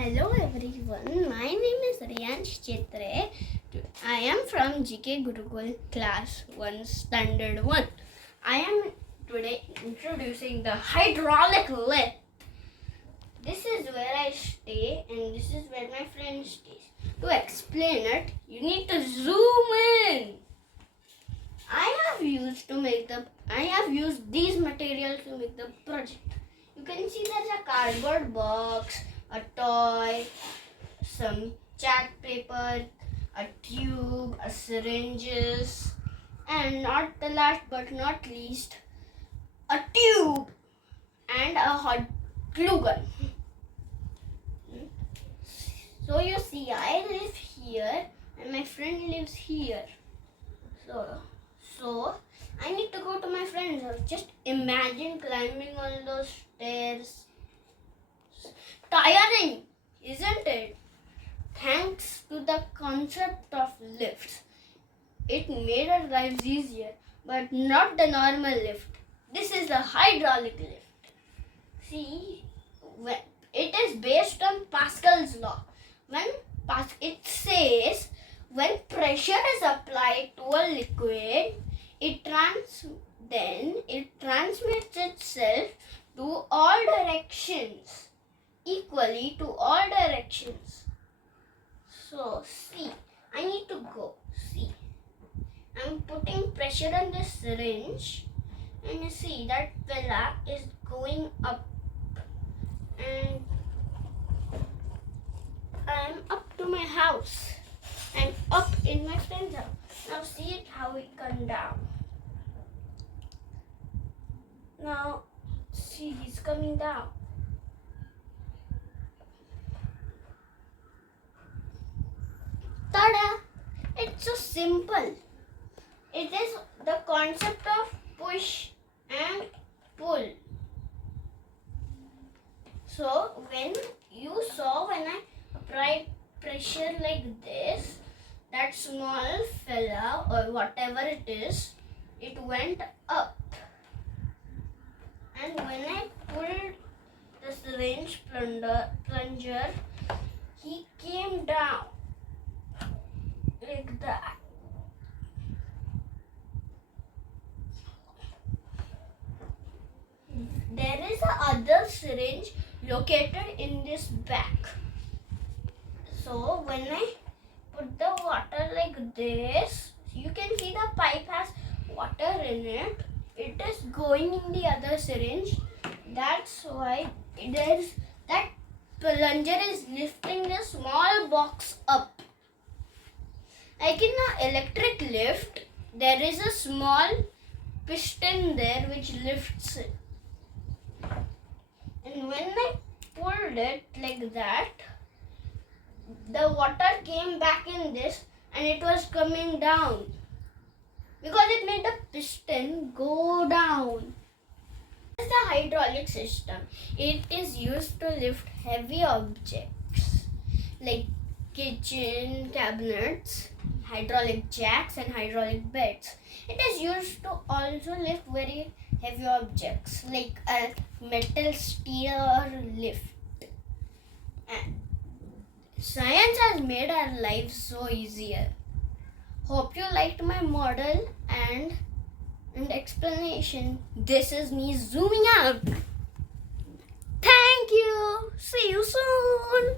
Hello everyone, my name is Riyansh Chetre. I am from GK Gurukul class 1 standard 1. I am today introducing the hydraulic lift. This is where I stay and this is where my friend stays. To explain it, you need to zoom in. I have used these materials to make the project. You can see there's a cardboard box, a toy, some chat paper, a tube, a syringes, and not the last but not least, a tube and a hot glue gun. So you see, I live here and my friend lives here. So I need to go to my friend's house. Just imagine climbing all those stairs. Tiring, isn't it? Thanks to the concept of lifts, it made our lives easier, but not the normal lift. This is the hydraulic lift. See, it is based on Pascal's law. It says when pressure is applied to a liquid, it transmits itself to all directions, equally to all directions. So see, I need to go. See, I'm putting pressure on this syringe and you see that fella is going up and I'm up to my house. I'm up in my friend's house. Now see it how it comes down. Now see, he's coming down. Tada! It's so simple. It is the concept of push and pull. So when I applied pressure like this, that small fella or whatever it is, it went up. And when I pulled the syringe plunger, he came down like that. There is another syringe located in this bag. So when I put the water like this, you can see the pipe has water in it. It is going in the other syringe. That's why that plunger is lifting the small box up. Like in an electric lift, there is a small piston there which lifts it. And when I pulled it like that, the water came back in this and it was coming down because it made the piston go down. This is the hydraulic system. It is used to lift heavy objects like kitchen cabinets, hydraulic jacks and hydraulic beds. It is used to also lift very heavy objects like a metal steer lift. And science has made our lives so easier. Hope you liked my model and explanation. This is me zooming out. Thank you. See you soon.